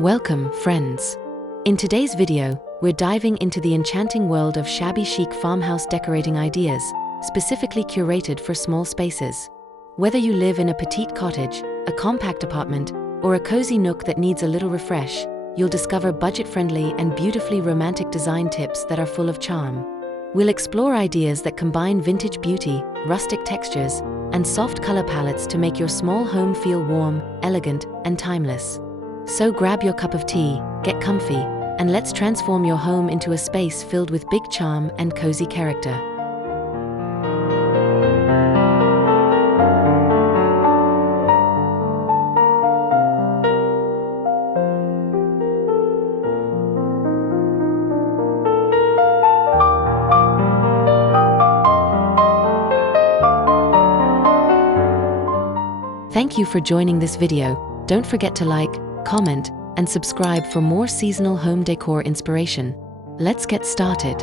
Welcome, friends. In today's video, we're diving into the enchanting world of shabby chic farmhouse decorating ideas, specifically curated for small spaces. Whether you live in a petite cottage, a compact apartment, or a cozy nook that needs a little refresh, you'll discover budget-friendly and beautifully romantic design tips that are full of charm. We'll explore ideas that combine vintage beauty, rustic textures, and soft color palettes to make your small home feel warm, elegant, and timeless. So grab your cup of tea, get comfy, and let's transform your home into a space filled with big charm and cozy character. Thank you for joining this video. Don't forget to like, comment, and subscribe for more seasonal home decor inspiration. Let's get started.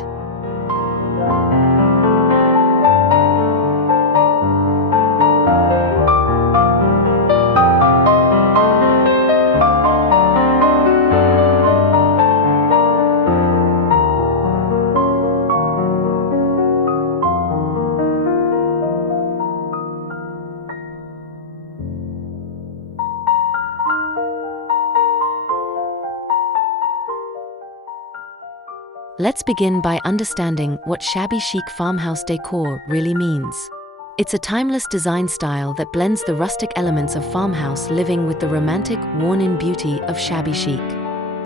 Let's begin by understanding what shabby chic farmhouse decor really means. It's a timeless design style that blends the rustic elements of farmhouse living with the romantic, worn-in beauty of shabby chic.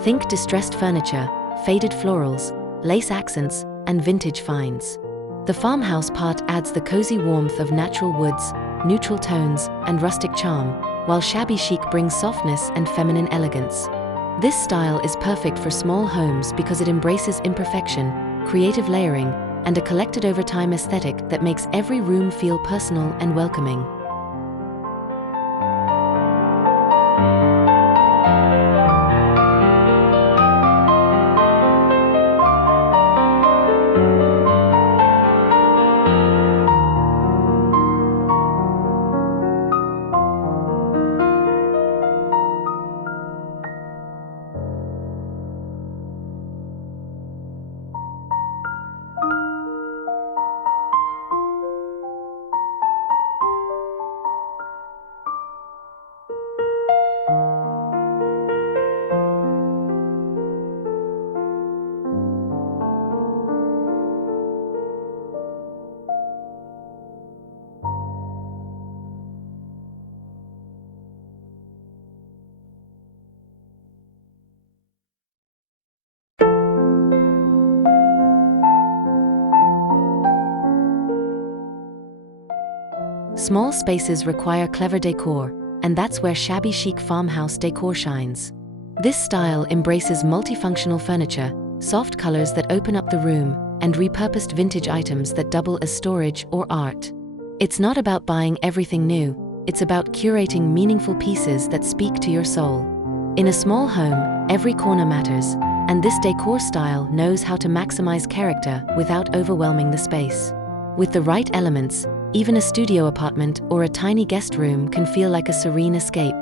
Think distressed furniture, faded florals, lace accents, and vintage finds. The farmhouse part adds the cozy warmth of natural woods, neutral tones, and rustic charm, while shabby chic brings softness and feminine elegance. This style is perfect for small homes because it embraces imperfection, creative layering, and a collected over time aesthetic that makes every room feel personal and welcoming. Small spaces require clever decor, and that's where shabby chic farmhouse decor shines. This style embraces multifunctional furniture, soft colors that open up the room, and repurposed vintage items that double as storage or art. It's not about buying everything new, it's about curating meaningful pieces that speak to your soul. In a small home, every corner matters, and this decor style knows how to maximize character without overwhelming the space. With the right elements, even a studio apartment or a tiny guest room can feel like a serene escape.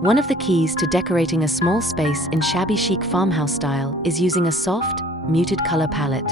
One of the keys to decorating a small space in shabby chic farmhouse style is using a soft, muted color palette.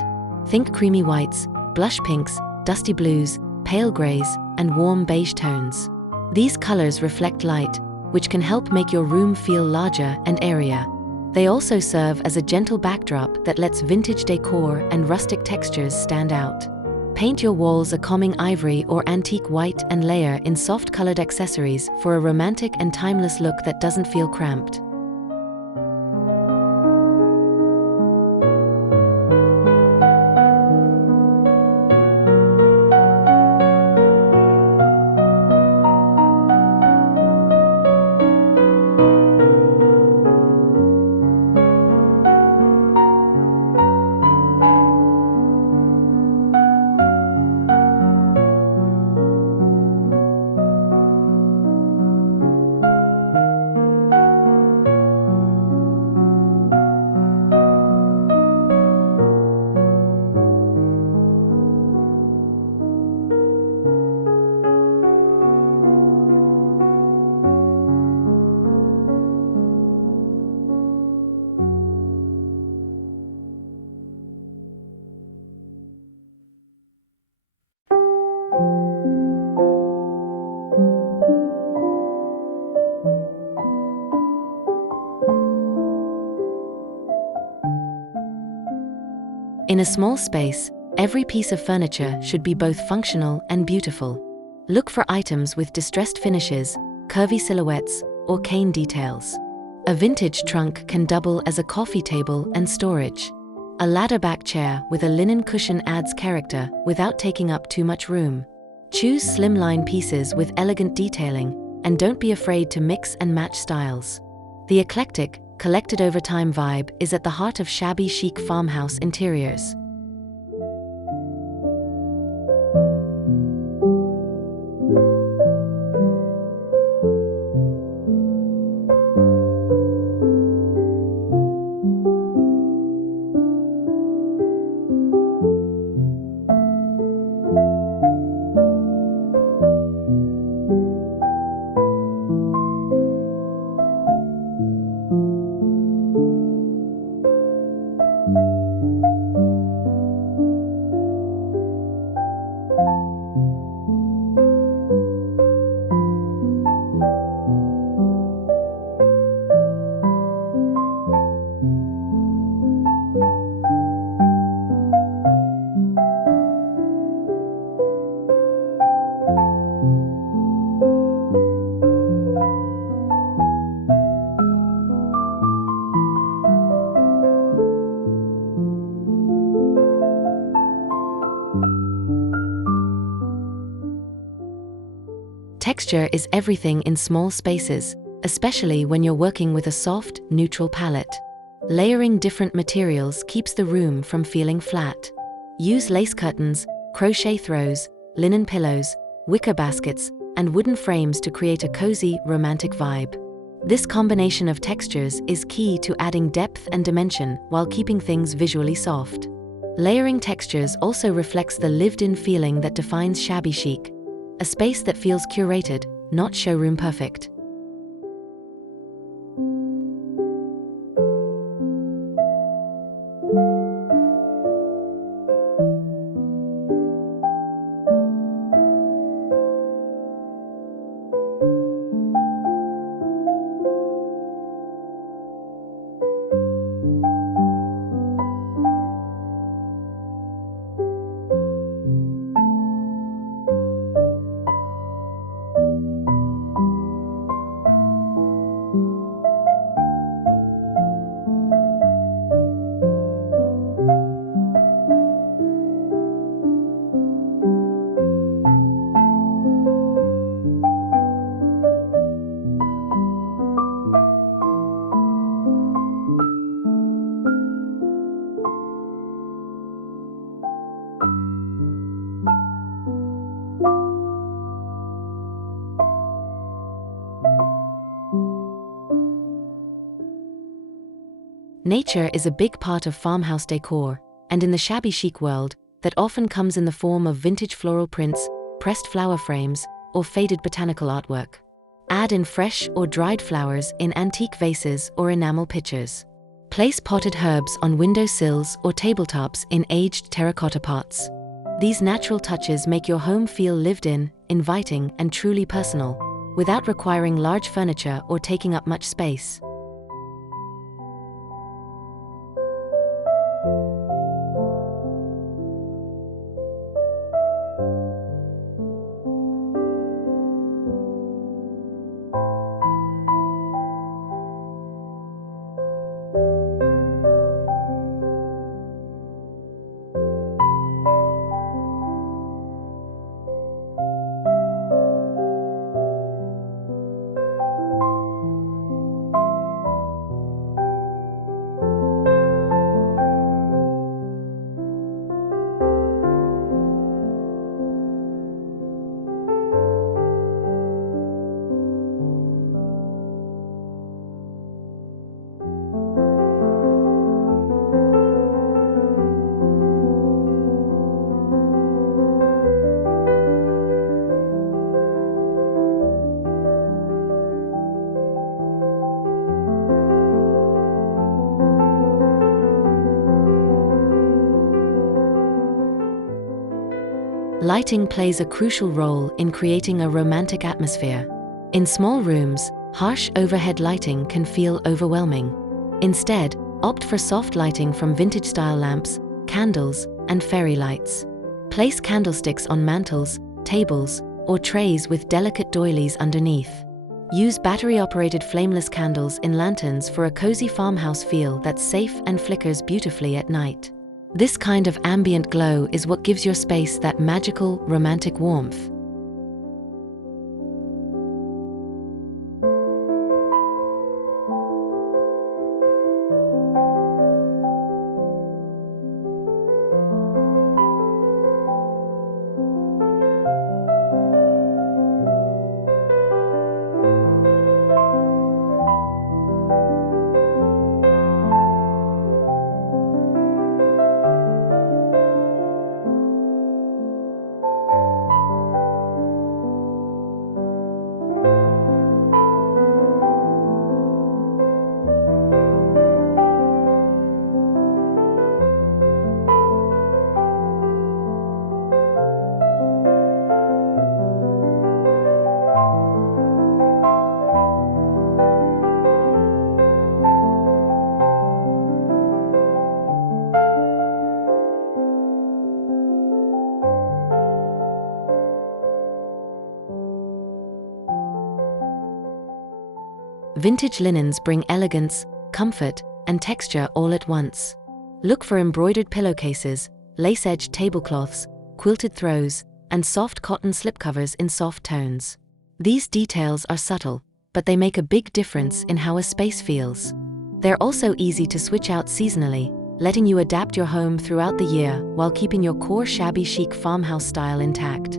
Think creamy whites, blush pinks, dusty blues, pale grays, and warm beige tones. These colors reflect light, which can help make your room feel larger and airier. They also serve as a gentle backdrop that lets vintage decor and rustic textures stand out. Paint your walls a calming ivory or antique white and layer in soft-colored accessories for a romantic and timeless look that doesn't feel cramped. In a small space, every piece of furniture should be both functional and beautiful. Look for items with distressed finishes, curvy silhouettes, or cane details. A vintage trunk can double as a coffee table and storage. A ladder-back chair with a linen cushion adds character without taking up too much room. Choose slimline pieces with elegant detailing, and don't be afraid to mix and match styles. The eclectic, collected over time vibe is at the heart of shabby chic farmhouse interiors. Texture is everything in small spaces, especially when you're working with a soft, neutral palette. Layering different materials keeps the room from feeling flat. Use lace curtains, crochet throws, linen pillows, wicker baskets, and wooden frames to create a cozy, romantic vibe. This combination of textures is key to adding depth and dimension while keeping things visually soft. Layering textures also reflects the lived-in feeling that defines shabby chic. A space that feels curated, not showroom perfect. Nature is a big part of farmhouse decor, and in the shabby chic world, that often comes in the form of vintage floral prints, pressed flower frames, or faded botanical artwork. Add in fresh or dried flowers in antique vases or enamel pitchers. Place potted herbs on windowsills or tabletops in aged terracotta pots. These natural touches make your home feel lived in, inviting, and truly personal. without requiring large furniture or taking up much space. Lighting plays a crucial role in creating a romantic atmosphere. In small rooms, harsh overhead lighting can feel overwhelming. Instead, opt for soft lighting from vintage-style lamps, candles, and fairy lights. Place candlesticks on mantels, tables, or trays with delicate doilies underneath. Use battery-operated flameless candles in lanterns for a cozy farmhouse feel that's safe and flickers beautifully at night. This kind of ambient glow is what gives your space that magical, romantic warmth. Vintage linens bring elegance, comfort, and texture all at once. Look for embroidered pillowcases, lace-edged tablecloths, quilted throws, and soft cotton slipcovers in soft tones. These details are subtle, but they make a big difference in how a space feels. They're also easy to switch out seasonally, letting you adapt your home throughout the year while keeping your core shabby chic farmhouse style intact.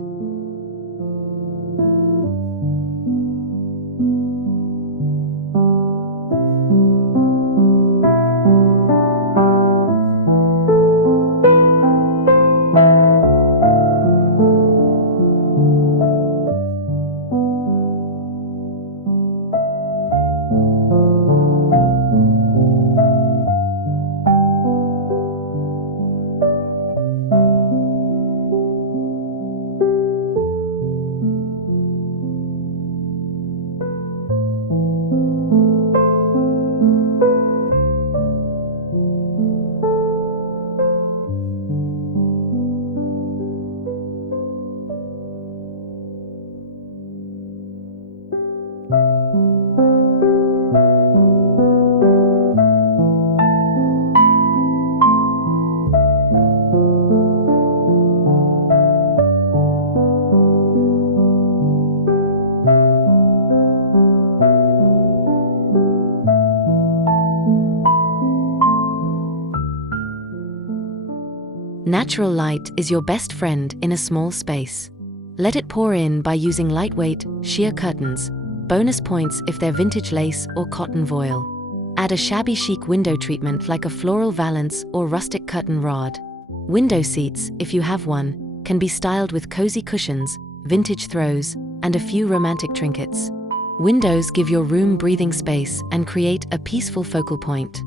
Natural light is your best friend in a small space. Let it pour in by using lightweight, sheer curtains, bonus points if they're vintage lace or cotton voile. Add a shabby chic window treatment like a floral valance or rustic curtain rod. Window seats, if you have one, can be styled with cozy cushions, vintage throws, and a few romantic trinkets. Windows give your room breathing space and create a peaceful focal point.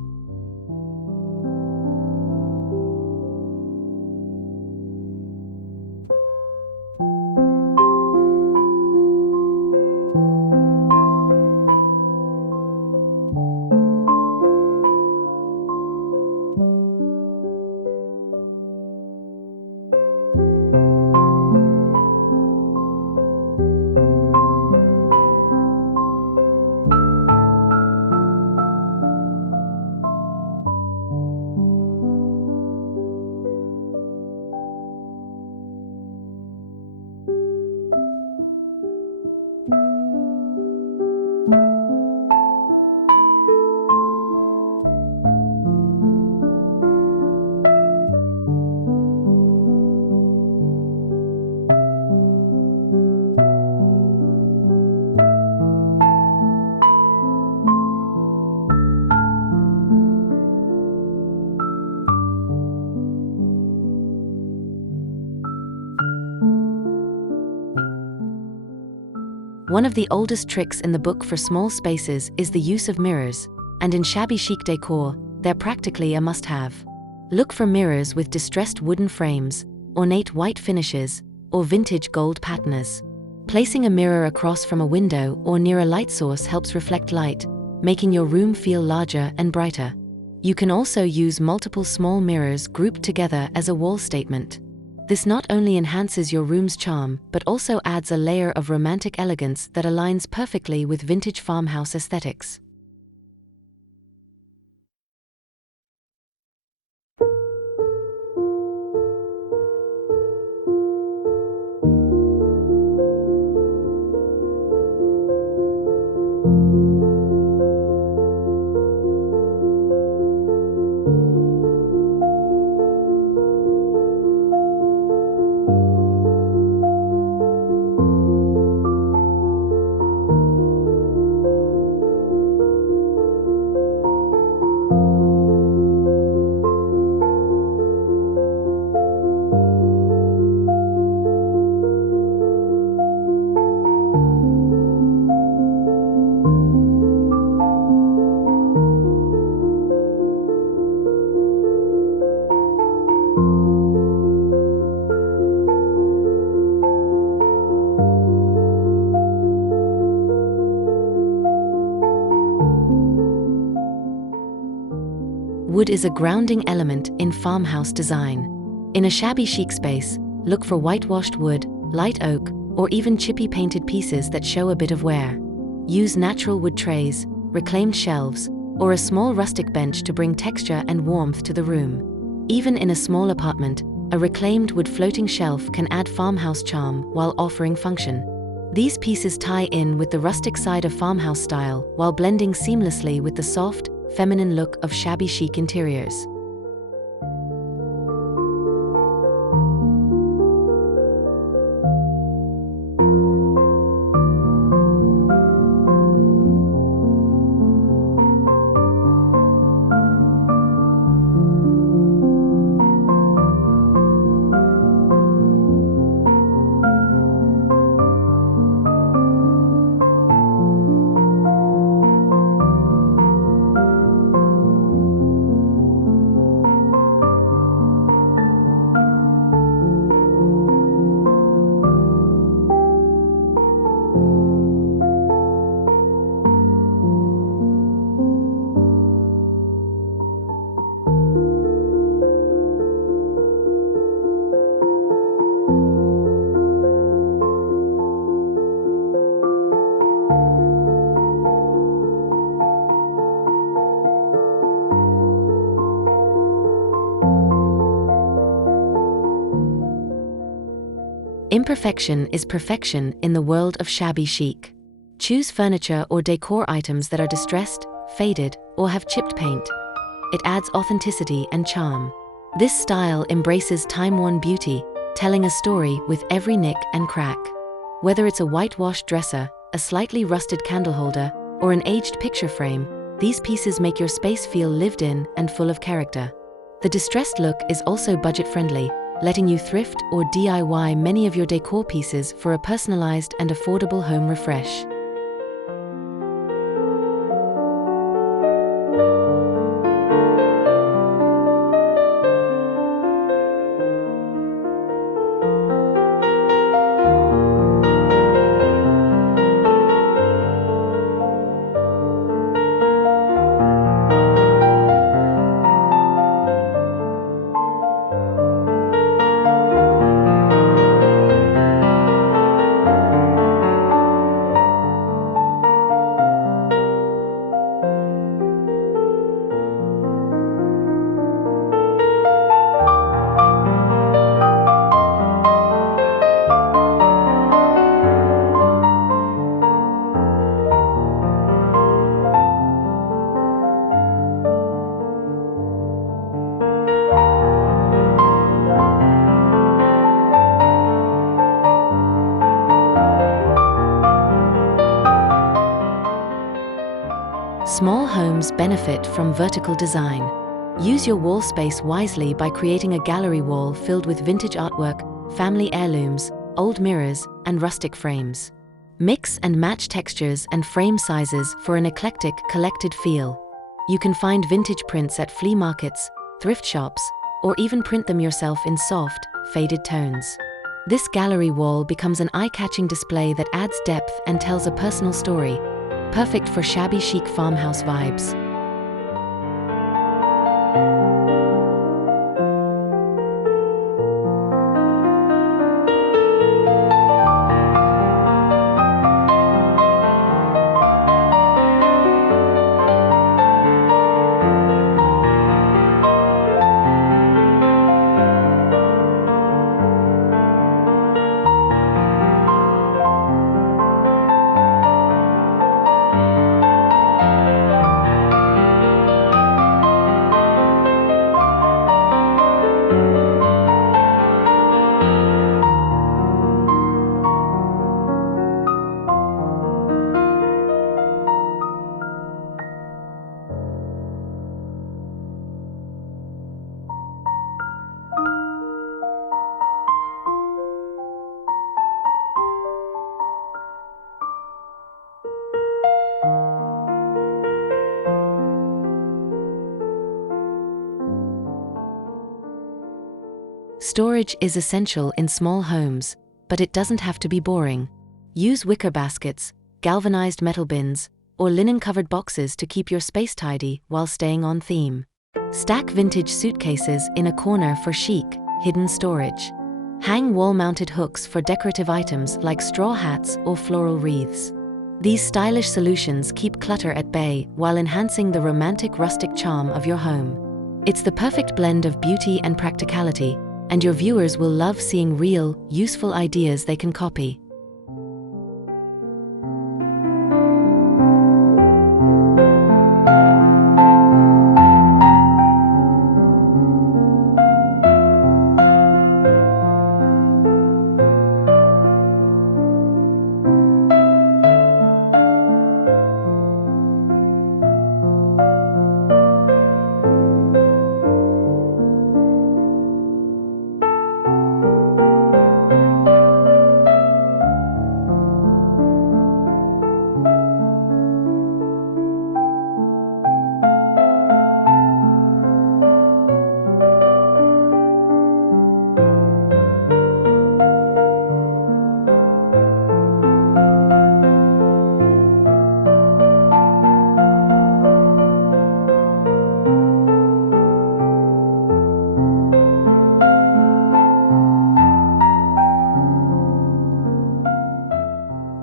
One of the oldest tricks in the book for small spaces is the use of mirrors, and in shabby chic decor, they're practically a must-have. Look for mirrors with distressed wooden frames, ornate white finishes, or vintage gold patinas. Placing a mirror across from a window or near a light source helps reflect light, making your room feel larger and brighter. You can also use multiple small mirrors grouped together as a wall statement. This not only enhances your room's charm, but also adds a layer of romantic elegance that aligns perfectly with vintage farmhouse aesthetics. Wood is a grounding element in farmhouse design. In a shabby chic space, look for whitewashed wood, light oak, or even chippy painted pieces that show a bit of wear. Use natural wood trays, reclaimed shelves, or a small rustic bench to bring texture and warmth to the room. Even in a small apartment, a reclaimed wood floating shelf can add farmhouse charm while offering function. These pieces tie in with the rustic side of farmhouse style while blending seamlessly with the soft, feminine look of shabby chic interiors. Imperfection is perfection in the world of shabby chic. Choose furniture or decor items that are distressed, faded, or have chipped paint. It adds authenticity and charm. This style embraces time-worn beauty, telling a story with every nick and crack. Whether it's a whitewashed dresser, a slightly rusted candle holder, or an aged picture frame, these pieces make your space feel lived in and full of character. The distressed look is also budget-friendly, letting you thrift or DIY many of your decor pieces for a personalized and affordable home refresh. Small homes benefit from vertical design. Use your wall space wisely by creating a gallery wall filled with vintage artwork, family heirlooms, old mirrors, and rustic frames. Mix and match textures and frame sizes for an eclectic, collected feel. You can find vintage prints at flea markets, thrift shops, or even print them yourself in soft, faded tones. This gallery wall becomes an eye-catching display that adds depth and tells a personal story, perfect for shabby chic farmhouse vibes. Storage is essential in small homes, but it doesn't have to be boring. Use wicker baskets, galvanized metal bins, or linen-covered boxes to keep your space tidy while staying on theme. Stack vintage suitcases in a corner for chic, hidden storage. Hang wall-mounted hooks for decorative items like straw hats or floral wreaths. These stylish solutions keep clutter at bay while enhancing the romantic rustic charm of your home. It's the perfect blend of beauty and practicality, and your viewers will love seeing real, useful ideas they can copy.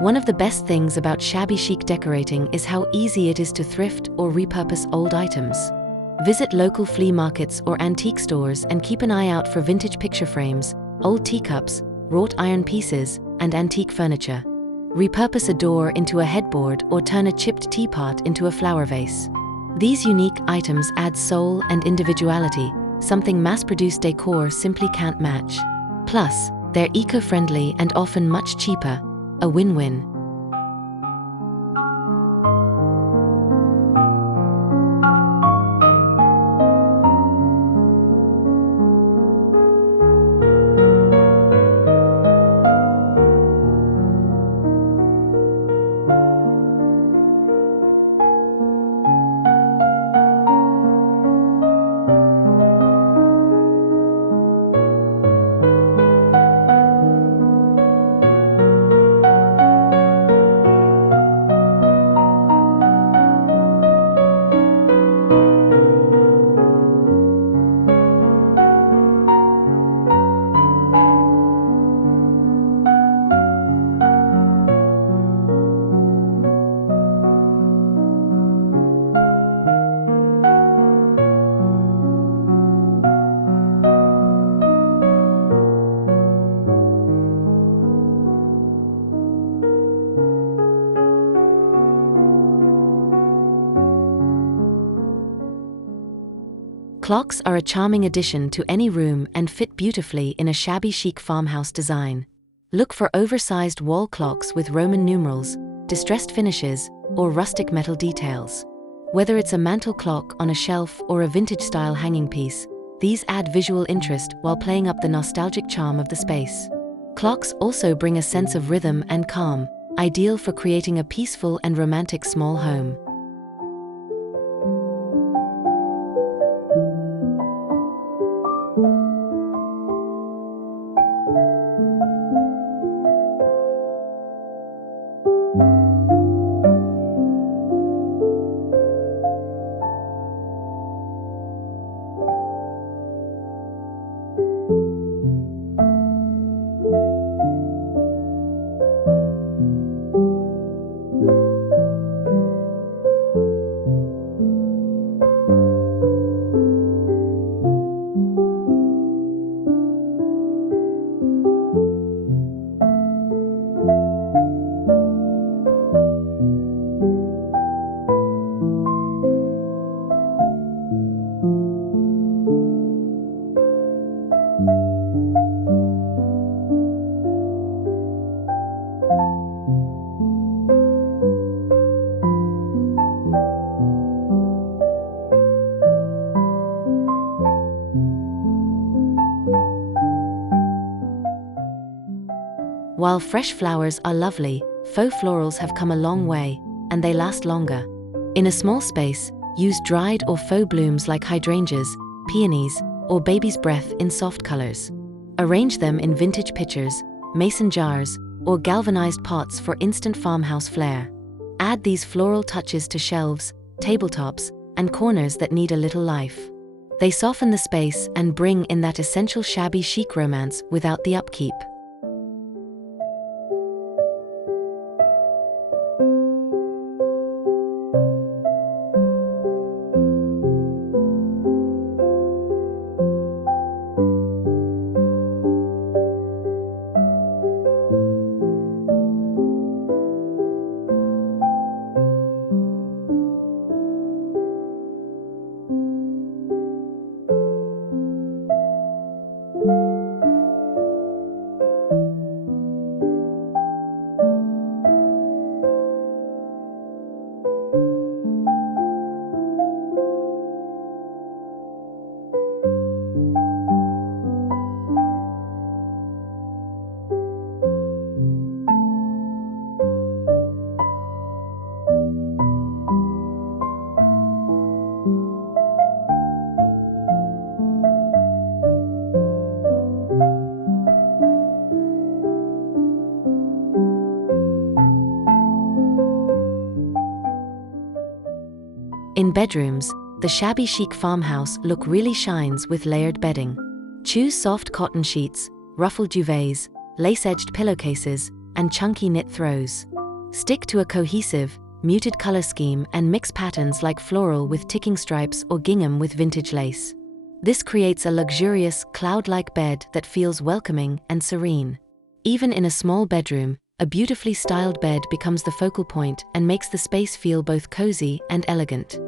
One of the best things about shabby chic decorating is how easy it is to thrift or repurpose old items. Visit local flea markets or antique stores and keep an eye out for vintage picture frames, old teacups, wrought iron pieces, and antique furniture. Repurpose a door into a headboard or turn a chipped teapot into a flower vase. These unique items add soul and individuality, something mass-produced decor simply can't match. Plus, they're eco-friendly and often much cheaper. A win-win. Clocks are a charming addition to any room and fit beautifully in a shabby chic farmhouse design. Look for oversized wall clocks with Roman numerals, distressed finishes, or rustic metal details. Whether it's a mantel clock on a shelf or a vintage-style hanging piece, these add visual interest while playing up the nostalgic charm of the space. Clocks also bring a sense of rhythm and calm, ideal for creating a peaceful and romantic small home. While fresh flowers are lovely, faux florals have come a long way, and they last longer. In a small space, use dried or faux blooms like hydrangeas, peonies, or baby's breath in soft colors. Arrange them in vintage pitchers, mason jars, or galvanized pots for instant farmhouse flair. Add these floral touches to shelves, tabletops, and corners that need a little life. They soften the space and bring in that essential shabby chic romance without the upkeep. In bedrooms, the Shabby Chic Farmhouse look really shines with layered bedding. Choose soft cotton sheets, ruffled duvets, lace-edged pillowcases, and chunky knit throws. Stick to a cohesive, muted color scheme and mix patterns like floral with ticking stripes or gingham with vintage lace. This creates a luxurious, cloud-like bed that feels welcoming and serene. Even in a small bedroom, a beautifully styled bed becomes the focal point and makes the space feel both cozy and elegant.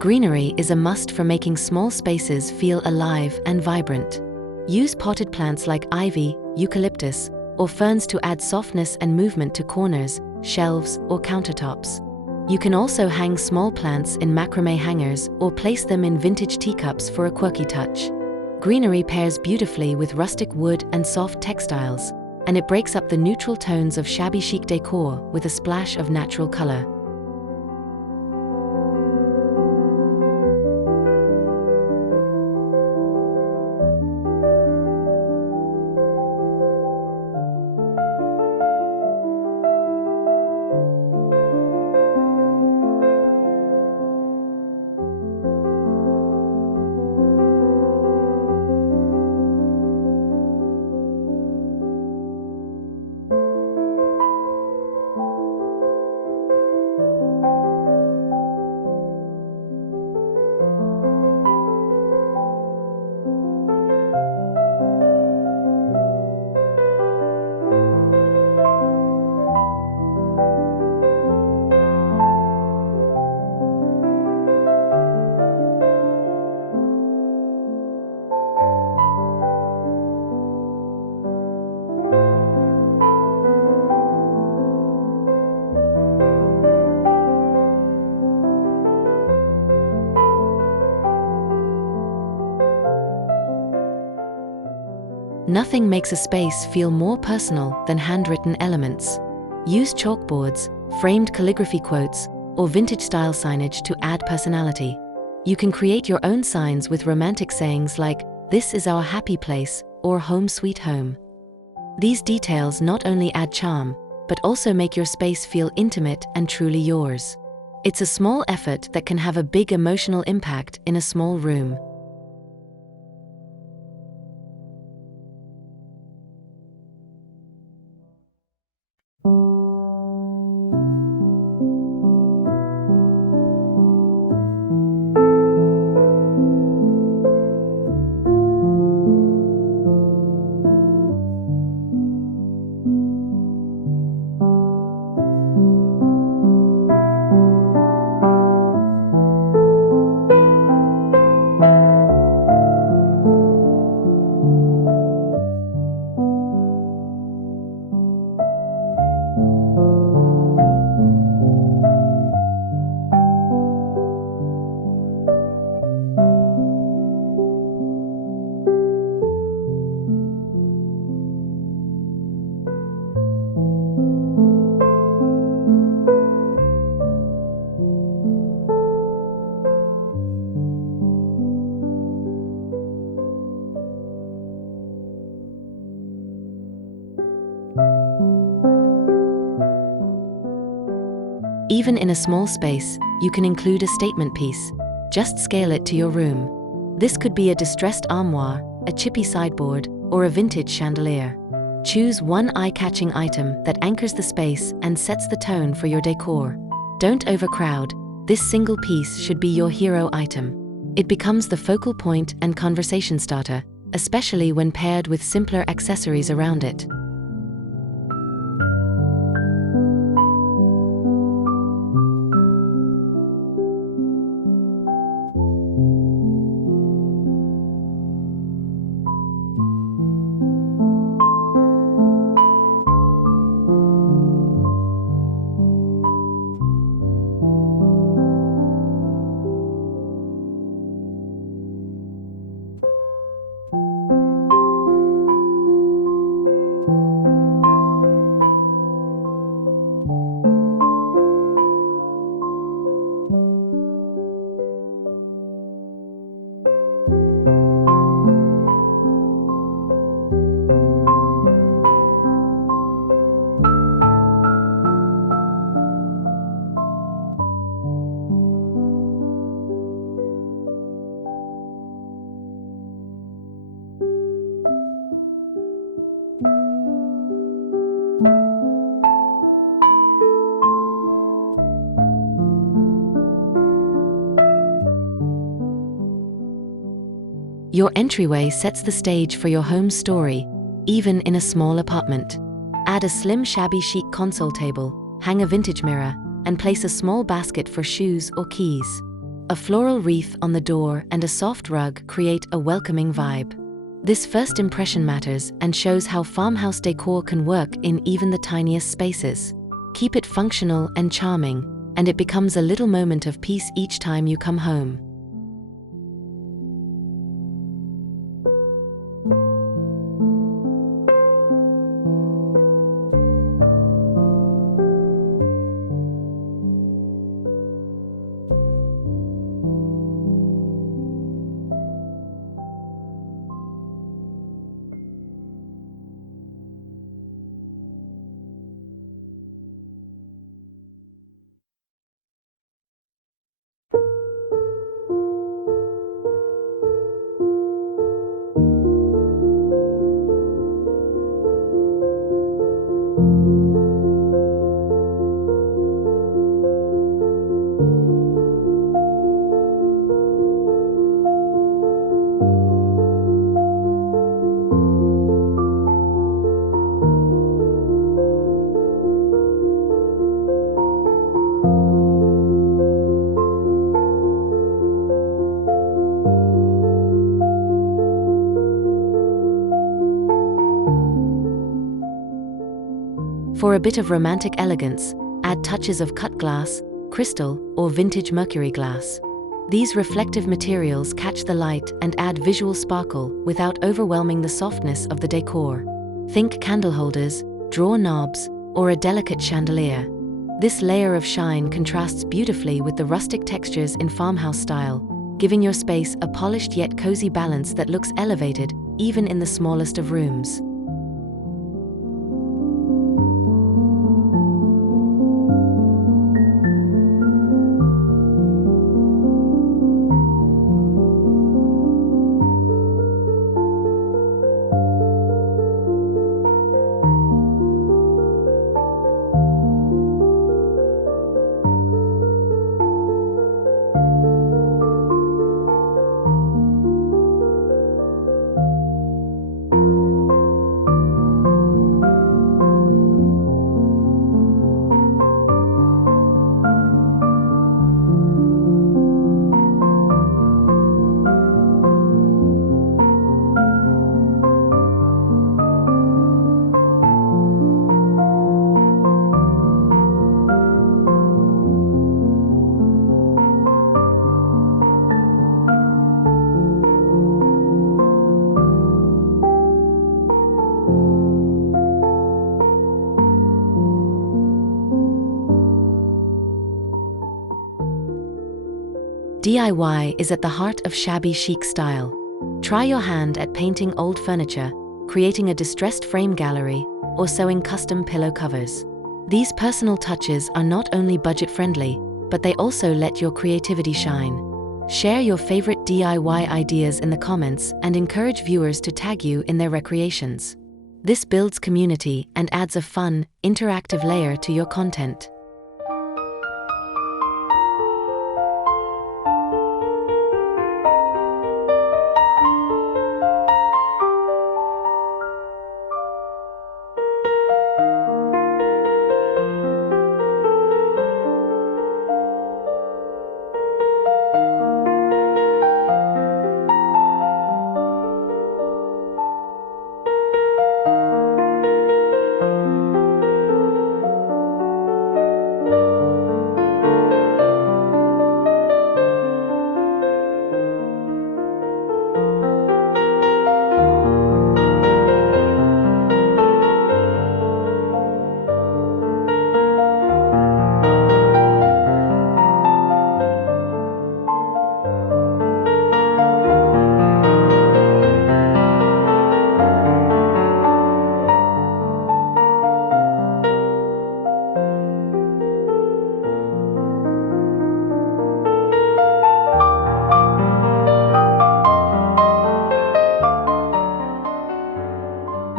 Greenery is a must for making small spaces feel alive and vibrant. Use potted plants like ivy, eucalyptus, or ferns to add softness and movement to corners, shelves, or countertops. You can also hang small plants in macrame hangers or place them in vintage teacups for a quirky touch. Greenery pairs beautifully with rustic wood and soft textiles, and it breaks up the neutral tones of shabby chic decor with a splash of natural color. Nothing makes a space feel more personal than handwritten elements. Use chalkboards, framed calligraphy quotes, or vintage-style signage to add personality. You can create your own signs with romantic sayings like, "This is our happy place," or "Home sweet home." These details not only add charm, but also make your space feel intimate and truly yours. It's a small effort that can have a big emotional impact in a small room. Even in a small space, you can include a statement piece. Just scale it to your room. This could be a distressed armoire, a chippy sideboard, or a vintage chandelier. Choose one eye-catching item that anchors the space and sets the tone for your decor. Don't overcrowd. This single piece should be your hero item. It becomes the focal point and conversation starter, especially when paired with simpler accessories around it. Your entryway sets the stage for your home's story, even in a small apartment. Add a slim shabby chic console table, hang a vintage mirror, and place a small basket for shoes or keys. A floral wreath on the door and a soft rug create a welcoming vibe. This first impression matters and shows how farmhouse decor can work in even the tiniest spaces. Keep it functional and charming, and it becomes a little moment of peace each time you come home. For a bit of romantic elegance, add touches of cut glass, crystal, or vintage mercury glass. These reflective materials catch the light and add visual sparkle without overwhelming the softness of the decor. Think candle holders, drawer knobs, or a delicate chandelier. This layer of shine contrasts beautifully with the rustic textures in farmhouse style, giving your space a polished yet cozy balance that looks elevated even in the smallest of rooms. DIY is at the heart of shabby chic style. Try your hand at painting old furniture, creating a distressed frame gallery, or sewing custom pillow covers. These personal touches are not only budget-friendly, but they also let your creativity shine. Share your favorite DIY ideas in the comments and encourage viewers to tag you in their recreations. This builds community and adds a fun, interactive layer to your content.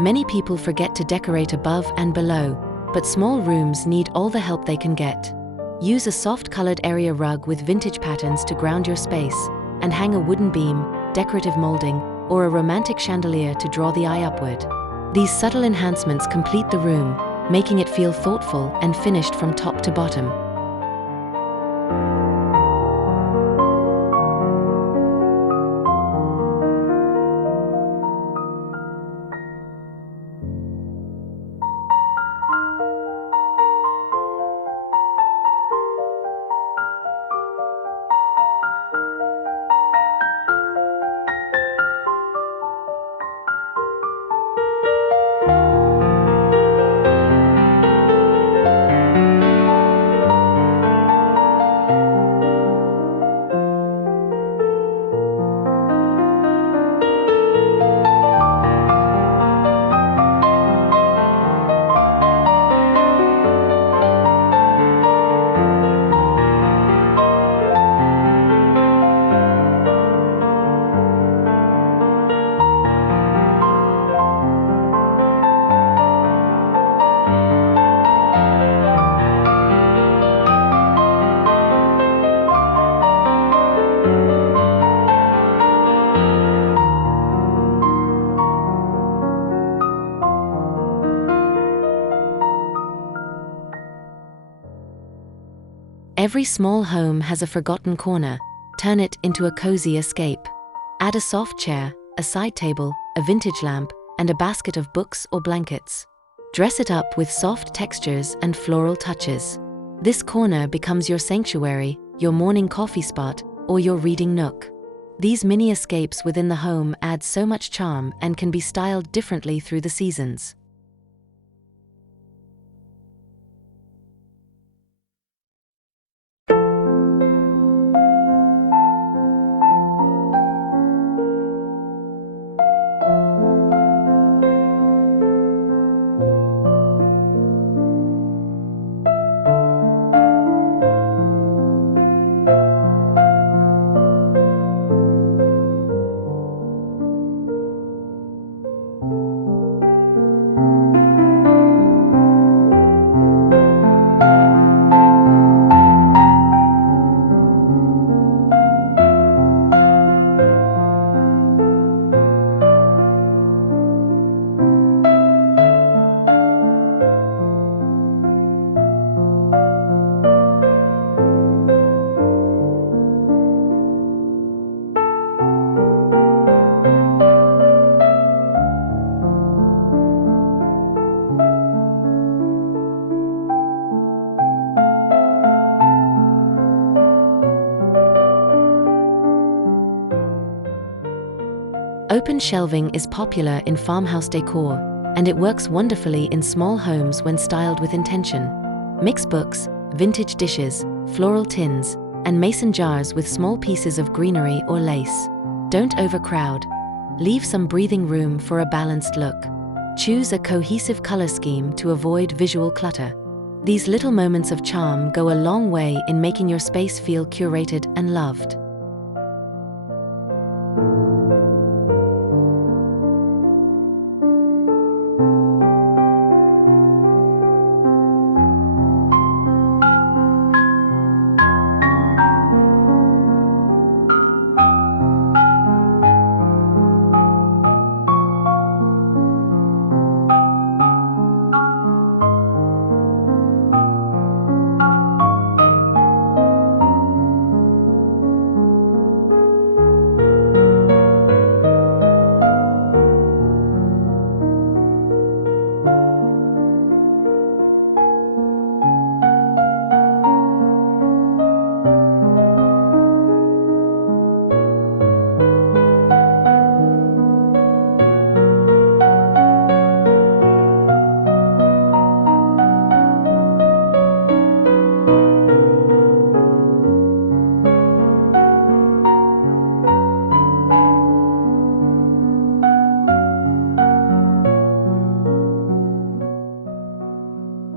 Many people forget to decorate above and below, but small rooms need all the help they can get. Use a soft-colored area rug with vintage patterns to ground your space, and hang a wooden beam, decorative molding, or a romantic chandelier to draw the eye upward. These subtle enhancements complete the room, making it feel thoughtful and finished from top to bottom. Every small home has a forgotten corner. Turn it into a cozy escape. Add a soft chair, a side table, a vintage lamp, and a basket of books or blankets. Dress it up with soft textures and floral touches. This corner becomes your sanctuary, your morning coffee spot, or your reading nook. These mini escapes within the home add so much charm and can be styled differently through the seasons. Open shelving is popular in farmhouse decor, and it works wonderfully in small homes when styled with intention. Mix books, vintage dishes, floral tins, and mason jars with small pieces of greenery or lace. Don't overcrowd. Leave some breathing room for a balanced look. Choose a cohesive color scheme to avoid visual clutter. These little moments of charm go a long way in making your space feel curated and loved.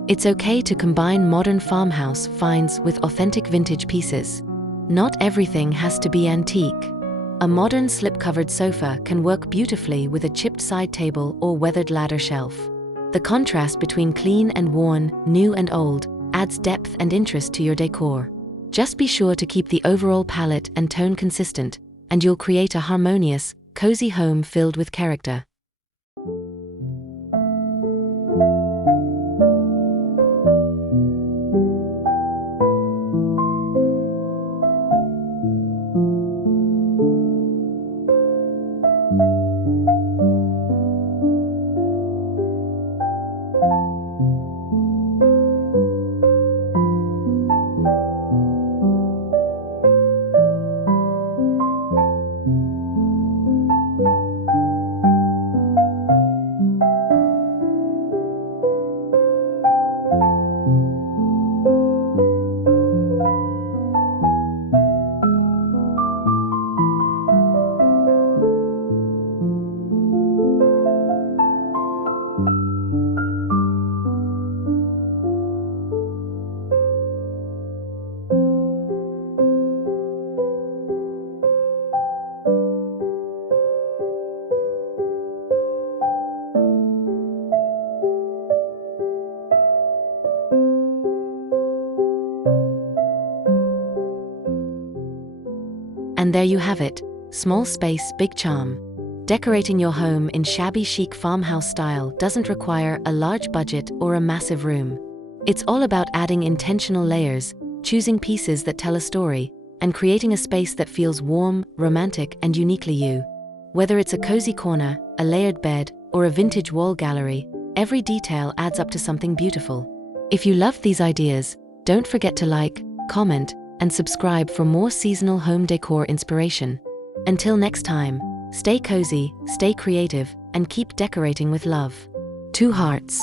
It's okay to combine modern farmhouse finds with authentic vintage pieces. Not everything has to be antique. A modern slip-covered sofa can work beautifully with a chipped side table or weathered ladder shelf. The contrast between clean and worn, new and old, adds depth and interest to your decor. Just be sure to keep the overall palette and tone consistent, and you'll create a harmonious, cozy home filled with character. And there you have it, small space, big charm. Decorating your home in shabby chic farmhouse style doesn't require a large budget or a massive room. It's all about adding intentional layers, choosing pieces that tell a story, and creating a space that feels warm, romantic, and uniquely you. Whether it's a cozy corner, a layered bed, or a vintage wall gallery, every detail adds up to something beautiful. If you love these ideas, don't forget to like, comment, and subscribe for more seasonal home decor inspiration. Until next time, stay cozy, stay creative, and keep decorating with love. 2 hearts.